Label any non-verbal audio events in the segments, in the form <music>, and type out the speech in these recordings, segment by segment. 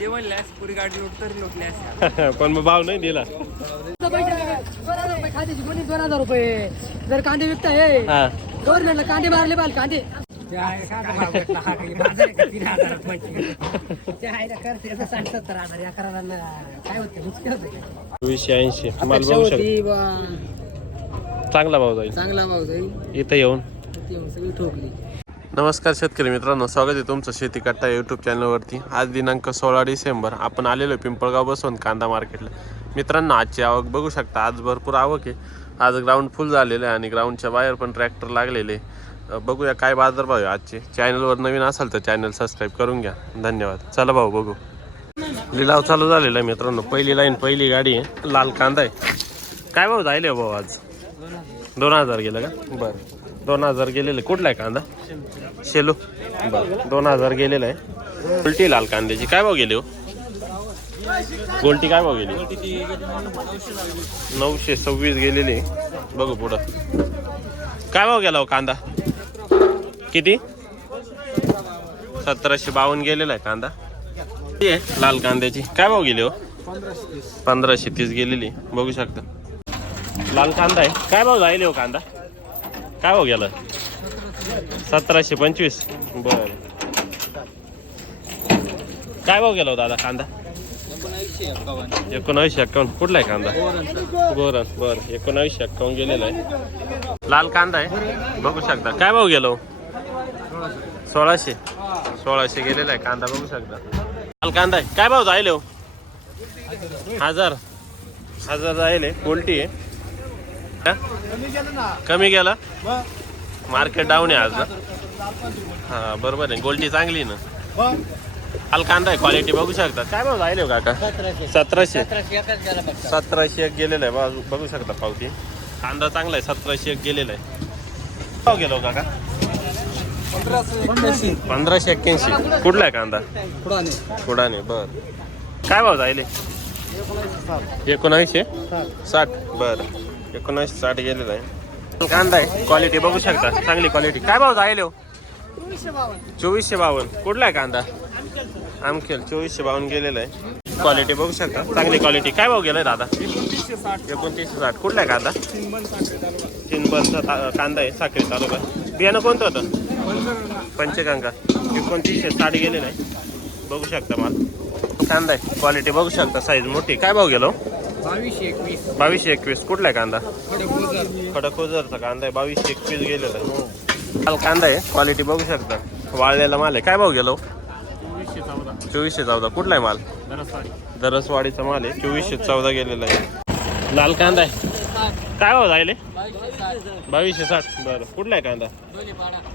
ते म्हणल्यास पुरी गाडी लुट तरी लुटल्यास पण मग भाव नाही दिला. दोन हजार रुपये खात्याची कोणी दोन हजार रुपये जर कांदे विकताय हा. गव्हर्नमेंटला कांदे मारले पाहिजे कांदे. वीसशे ऐंशी. माल बघू शकतो. चांगला भाव जाईल. चांगला भाव जाईल. इथं येऊन सगळी ठोकली. नमस्कार शेतकरी मित्रांनो स्वागत आहे तुमचं शेती कट्टा यूट्यूब चॅनलवरती आज दिनांक सोळा डिसेंबर आपण आलेलो पिंपळगाव बसवून कांदा मार्केटला. मित्रांनो आजची आवक बघू शकता आज भरपूर आवक आहे. आज ग्राउंड फुल झालेलं आहे आणि ग्राउंडच्या बाहेर पण ट्रॅक्टर लागलेले बघूया काय बाजार भाऊ आजचे. चॅनलवर नवीन असाल तर चॅनल सबस्क्राईब करून घ्या. धन्यवाद. चला भाऊ बघू. लिलाव चालू झालेला आहे मित्रांनो. पहिली लाईन पहिली गाडी आहे. लाल कांदा आहे. काय भाऊ जायले हो भाऊ आज? दोन हजार गेलं का? बरं. दोन हजार गेलेले. कुठला आहे कांदा? शेलो. बरं. दोन हजार गेलेला आहे. उलटी लाल कांद्याची. काय भाव गेली हो? गोलटी काय भाव गेली? नऊशे सव्वीस गेलेली. बघू पुढं. काय भाव गेला हो कांदा? किती? सतराशे बावन्न गेलेला आहे कांदा. लाल कांद्याची? काय भाव गेली हो? पंधराशे तीस. गेलेली. बघू शकता. लाल कांदा आहे. काय भाव जायले हो कांदा? काय भाऊ गेला? सतराशे पंचवीस. बर. काय भाव गेला हो दादा कांदा? एकोणावीसशे एक्कावन्न. कुठला आहे कांदा? गोरन बर एकोणावीसशे एक्कावन्न गेलेला आहे. लाल कांदा आहे. बघू शकता. काय भाव गेलो हो? सोळाशे. सोळाशे गेलेला आहे. कांदा बघू शकता. लाल कांदा आहे. काय भाव जायले हो? हजार. हजार जायले. उलटी आहे. कमी गेला मार्केट डाऊन आहे आज ना? हा बरोबर आहे. गोल्टी चांगली आहे ना? लाल कांदा आहे क्वालिटी बघू शकता. काय भाव जायले हो काका? सतराशे. सतराशे एक गेलेला आहे. बघू- बघू शकता पावती. कांदा चांगला आहे सतराशे एक गेलेला आहे. भाव गेलो हो काका? पंधराशे एक्क्याऐंशी. कुठला आहे कांदा? कुडाने बर. काय भाव जायले एकोणावीसशे? साठ. बरं. एकोणीसशे साठ गेलेला आहे. कांदा आहे. क्वालिटी बघू शकता. चांगली क्वालिटी काय भाव जायले हो चोवीसशे बावन्न. कुठला आहे कांदा? आमखेल. चोवीसशे बावन्न गेलेला आहे. क्वालिटी बघू शकता. चांगली क्वालिटी काय भाव गेलाय दादा? एकोणतीसशे साठ. कुठला आहे कांदा? चिनबनचा कांदा आहे. साखरी तालुका. बियाणं कोणतं होतं? पंचगंगा. एकोणतीसशे साठ गेलेलं आहे. बघू शकता माल. कांदा आहे. क्वालिटी बघू शकता. साईज मोठी. काय भाव गेलो? बावीसशे एकवीस. बावीसशे एकवीस. कुठला आहे कांदा? खडकोजरचा कांदा आहे. बावीसशे एकवीस गेलेला आहे. कांदा आहे. क्वालिटी बघू शकता. वाळलेला माल आहे. काय भाव गेलो? चोवीसशे चौदा. कुठला आहे माल? दरसवाडी. दरसवाडीचा माल आहे. चोवीसशे चौदा गेलेला आहे. लाल कांदा आहे. काय भाव जायले बावीसशे साठ. बरं. कुठला आहे कांदा?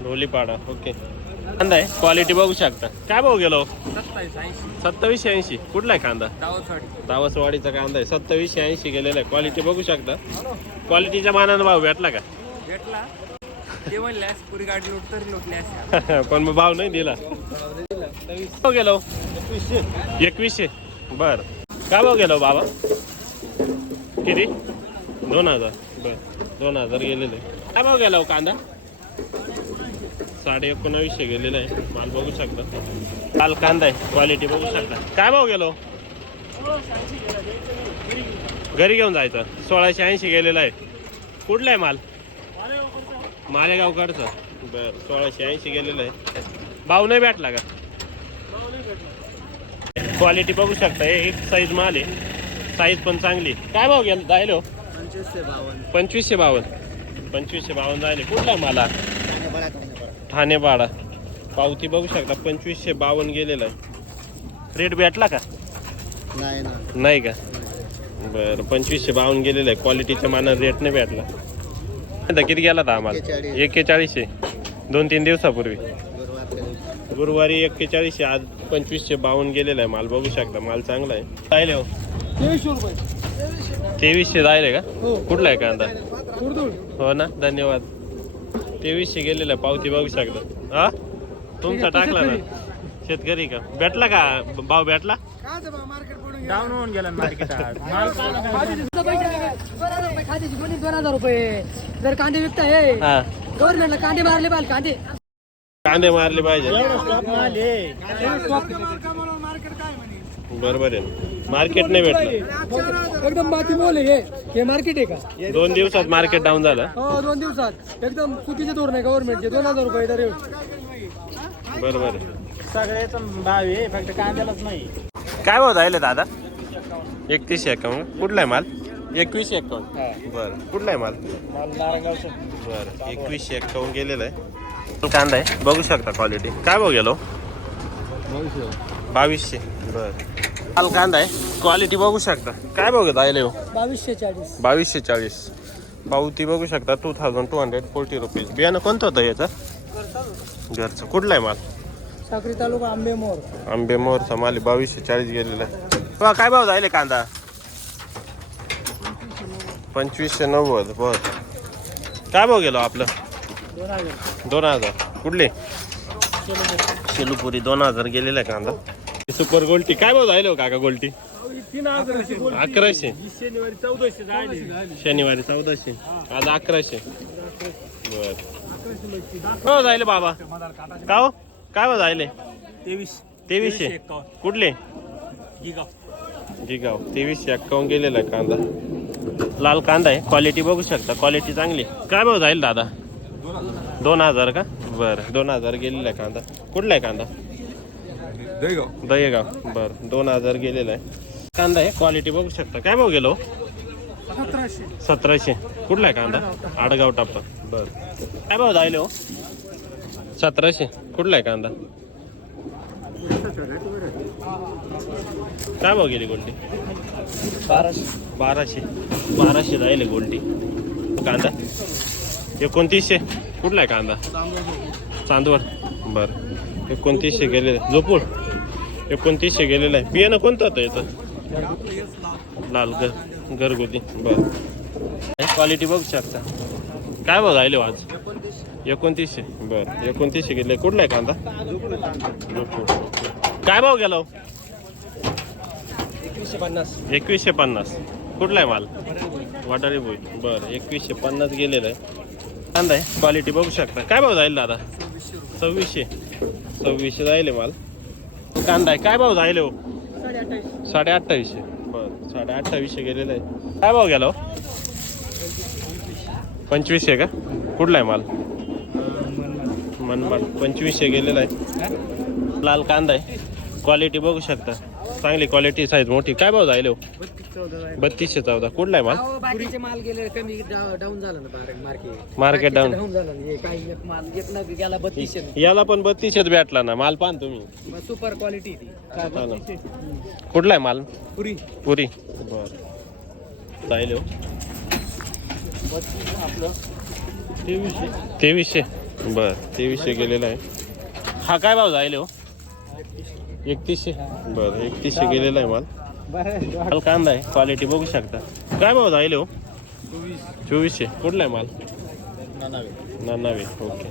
ढोलीपाडा ओके. कांदा आहे. क्वालिटी बघू शकता. काय भाव गेलो? सत्तावीसशे ऐंशी. कुठला आहे कांदा? दावसवाडीचा कांदा आहे. सत्तावीसशे ऐंशी गेलेला आहे. क्वालिटी बघू शकता. क्वालिटीच्या मानानं भाव भेटला का? <laughs> भेटला. पण मग भाव नाही दिला. गेलो? एकवीसशे. बर. काय भाव गेलो बाबा? किती? दोन हजार. बर. दोन हजार गेलेले. काय भाव गेला हो कांदा? साडे एकोणावीसशे गेलेला आहे. माल बघू शकता. लाल कांदा आहे. क्वालिटी बघू शकता. काय भाव गेलो? घरी घेऊन जायचं. सोळाशे ऐंशी गेलेला आहे. कुठला आहे माल? मालेगावकडचं. बरं सोळाशे ऐंशी गेलेलं आहे. भाव नाही भेटला का? क्वालिटी बघू शकता. एक साईज माल आहे. साईज पण चांगली काय भाव गेला जायले पंचवीसशे बावन्न. पंचवीसशे बावन्न. जायले कुठला आहे मला ठाणे बाळा पावती बघू शकता पंचवीसशे बावन्न गेलेला आहे. रेट भेटला का? नाही ना. नाही का? बरं पंचवीसशे बावन्न गेलेलं आहे. क्वालिटीच्या मानाने रेट नाही भेटला. आता किती गेला होता आम्हाला एक्केचाळीसशे दोन तीन दिवसापूर्वी. गुरुवारी एक्केचाळीसशे आज पंचवीसशे बावन्न गेलेला आहे. माल बघू शकता माल चांगला आहे. जायले हो. तेवीसशे जायले का? हो. कुठला आहे कांदा? कुरदूड हो ना धन्यवाद. तेवीसशे गेलेला पावती बघू शकता. हा? तुमचा टाकला ना. शेतकरी का? भेटला का? भाव भेटला? काय मार्केट पडून डाऊन होऊन गेला मार्केट <laughs> माल खात्याची कोणी दोन हजार रुपये जर कांदे विकताय हा. गव्हर्नमेंटला कांदे मारले पाहिजे कांदे. कांदे मारले पाहिजे. मार्केट काय बरोबर आहे. ना मार्केट नाही भेटलं. एकदम बाकी बोल हे. हे मार्केट आहे का? दोन दिवसात मार्केट डाऊन झालं. हो दोन दिवसात. एकदम चुकीचे धोरण आहे गव्हर्नमेंटचे दोन हजार रुपये दर बरोबर आहे. सगळ्याच भाव आहे फक्त कांद्यालाच नाही. काय भाव राहिले दादा? एकतीसशे एकावन्न. कुठला आहे माल? एकवीसशे एकावन्न. बरं. कुठला आहे माल? बरं. एकवीसशे एकावन्न गेलेलं आहे. कांदा आहे. बघू शकता क्वालिटी काय भाव गेलो? बावीसशे. बरं. कांदा आहे. क्वालिटी बघू शकता. काय भाव घेता आले हो? बावीसशे चाळीस. बावीसशे चाळीस. पावती बघू शकता two thousand two hundred forty rupees बियाणं कोणतं होतं याचं? घरचं. कुठलं आहे माल? साक्री तालुका आंबे मोर. आंबे मोहरचा माल आहे, बावीसशे चाळीस गेलेला आहे. बघा काय भाव जायले कांदा? पंचवीसशे नव्वद. बर. काय भाव गेलो आपलं? दोन हजार. दोन हजार. कुठले? शेलूपुरी दोन हजार गेलेला आहे कांदा. सुपर गोल्टी. काय भाव जायले हो काका गोल्टी? अकराशे. शनिवारी चौदाशे. आज अकराशे. बर. हो जायले बाबा? का हो? काय भाव जायले? तेवीस. तेवीसशे. कुठले? गिगाव तेवीसशे अक्कावन्न गेलेला आहे कांदा. लाल कांदा आहे. क्वालिटी बघू शकता. क्वालिटी चांगली. काय भाव जाईल दादा? दोन हजार का? बरं. दोन हजार गेलेला आहे कांदा. कुठला आहे कांदा? दहेगाव बरं दोन हजार गेलेला आहे. कांदा आहे क्वालिटी बघू शकता. काय भाव गेलो? सतराशे. सतराशे. कुठला आहे कांदा? आडगाव टाप्पा. बरं. काय भाव जाईल हो? सतराशे. कुठला आहे कांदा? काय भाव गेली गोल्टी बाराशे. बाराशे. बाराशे जाईल गोल्टी कांदा? एकोणतीसशे. कुठला आहे कांदा? चांदवड. बरं. एकोणतीसशे गेलेलं. आहे झोपूळ? एकोणतीसशे गेलेलं आहे. बियाणं कोणतं होतं येतं लाल ग घरगुती. बरं. क्वालिटी बघू शकता. काय बघ राहिले हो आज? एकोणतीसशे. बरं. एकोणतीसशे गेले. कुठला आहे कांदा? काय भाव गेला एकवीसशे पन्नास एकवीसशे पन्नास. कुठला आहे माल? वाटारी बोई. बरं. एकवीसशे पन्नास गेलेलं आहे. कांदा आहे. क्वालिटी बघू शकता. काय भाव जाईल दादा? सव्वीसशे. सव्वीसशे जाईल माल. कांदा आहे. काय भाव जाईल हो? साडे अठ्ठावीस साडे अठ्ठावीसशे बरं साडे अठ्ठावीसशे गेलेलं आहे. काय भाव गेला हो? पंचवीसशे का? कुठला आहे माल? मनमाड. पंचवीसशे गेलेला आहे. लाल कांदा आहे. क्वालिटी बघू शकता. चांगली क्वालिटी साईज मोठी. काय भाव जाईल हो? बत्तीसशे चौदा. कुठला आहे माल? अहो, बाकीचे माल गेले कमी डाऊन झालं ना मार्केट मार्केट डाऊन डाऊन झालं ना. हे काही एक माल एक नग गेला बत्तीसशे याला पण बत्तीसशेच भेटला ना. माल पान तुम्ही. सुपर क्वालिटी ती. कुठला आहे माल? पुरी. पुरी. बर. जाईल हो. तेवीसशे. बर तेवीसशे गेलेला आहे. हा काय भाव जाईल हो? एकतीसशे. बर एकतीसशे गेलेला आहे माल. माल कांदा आहे क्वालिटी बघू शकता. काय भाव जाईल हो? चोवीसशे. कुठला आहे माल? नानावे ओके.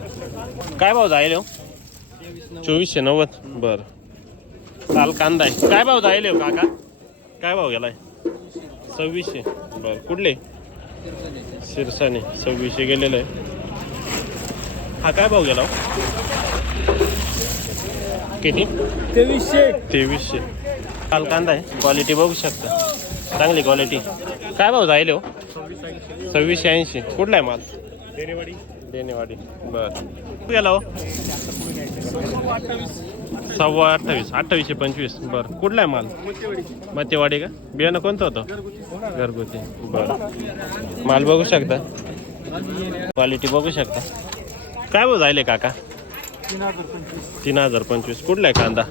काय भाव जाईल हो? चोवीसशे नव्वद? बर. लाल कांदा आहे. काय भाव जाईल हो काका? काय भाव गेलाय? सव्वीसशे. बर. कुठले? शिरसाने सव्वीसशे गेलेलं आहे. हा काय भाव गेला हो? किती? तेवीसशे. तेवीसशे. काल कांदा आहे. क्वालिटी बघू शकता. चांगली क्वालिटी काय भाव जाईल हो? सव्वीसशे ऐंशी. कुठला आहे माल? देनेवाडी देनेवाडी बर गेला हो? सव्वा अठ्ठावीस. अठ्ठावीसशे पंचवीस. बर. कुठला आहे माल? मतेवाडी का? बियाणं कोणतं होतं? घरगुती. बर. माल बघू शकता. क्वालिटी बघू शकता. काय भाव जायले काका? तीन हजार पंचवीस. कुठला आहे कांदा?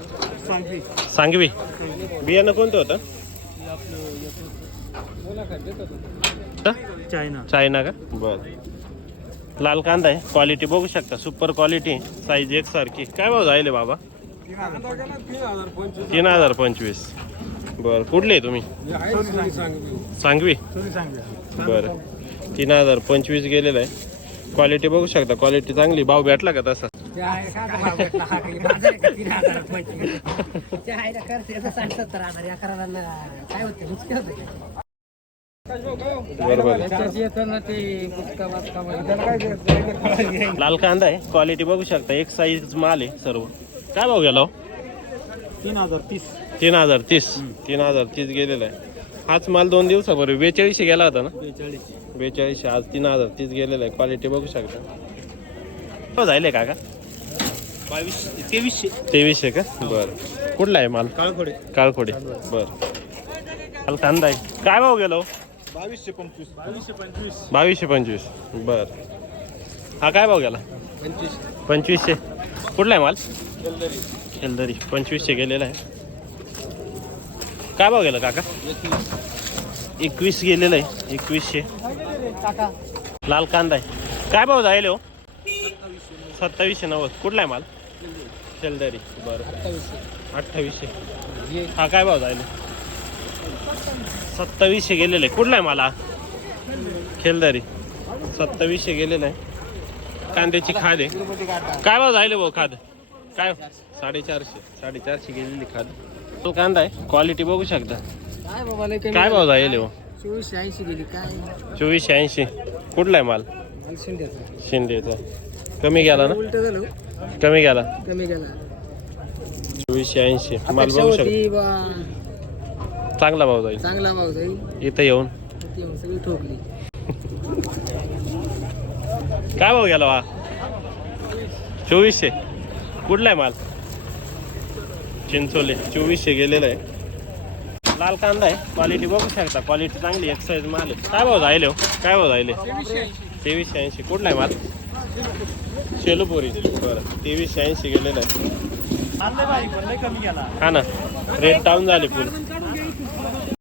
सांगवी. बियाणं कोणतं होतं? चायना. चायना का? बर. लाल कांदा आहे. क्वालिटी बघू शकता. सुपर क्वालिटी साईज एकसारखी काय भाव जायले बाबा? तीन हजार पंचवीस. बर कुठले आहे तुम्ही? सांगवी. बरं. तीन हजार पंचवीस गेलेलं आहे. क्वालिटी बघू शकता. क्वालिटी चांगली. भाव भेटला का तसा? लाल कांदा आहे क्वालिटी बघू शकता. एक साईज माल आहे सर्व. काय भाव गेला हो? तीन हजार तीस. तीन हजार तीस. तीन हजार तीस गेलेला आहे. हाच माल दोन दिवसापूर्वी बेचाळीसशे गेला होता ना? बेचाळीस बेचाळीसशे आज तीन हजार तीस गेलेला आहे. क्वालिटी बघू शकता. हो झाले का का बावीस तेवीसशे तेवीसशे का बरं. कुठला आहे माल? काळखोडे. काळखोडे. बरं. काल कांदा आहे. काय भाव गेलो? बावीसशे पंचवीस. बावीसशे पंचवीस. बावीसशे पंचवीस. बरं. हा काय भाव गेला? पंचवीस पंचवीसशे. कुठला आहे माल? जलदरी खेलदरी. पंचवीसशे गेलेला आहे. काय भाव गेला काका? एकवीस गेलेलं आहे. एकवीसशे. लाल कांदा आहे. काय भाव जाईल हो? सत्तावीसशे नव्वद. कुठला आहे माल? खेलदरी बरं. अठ्ठावीसशे. हा काय भाव जाईल सत्तावीसशे गेलेलं. आहे कुठला आहे मला खेलदरी. सत्तावीसशे गेलेलं आहे. कांद्याची खाद आहे. काय भाव जायले भाऊ खाद? काय? साडेचारशे. साडेचारशे गेलेली खाद. तो कांदा आहे. क्वालिटी बघू शकता. काय भाव जाईल हो चोवीसशे ऐंशी गेली. काय? चोवीसशे ऐंशी. कुठला आहे माल? शिंदेचा. कमी गेला ना? उलट झालं. कमी गेला. कमी गेला. चोवीसशे ऐंशी. माल अपेक्षा बघू शकता. होती बा. चांगला भाव जाईल. चांगला भाव जाईल. इथं येऊन. ती येऊन सगळी ठोकली. काय भाव गेला वा? चोवीसशे. कुठला आहे माल? चिंचोले. चोवीसशे गेलेला आहे. लाल कांदा आहे. क्वालिटी बघू शकता. क्वालिटी चांगली एक साईज माल आहे. काय भाव जायले हो? काय भाव जायले? तेवीसशे ऐंशी. कुठला आहे माल? शेलूपुरी. बरं. तेवीसशे ऐंशी गेलेला आहे. गेला हा ना. रेट डाऊन झाले फुल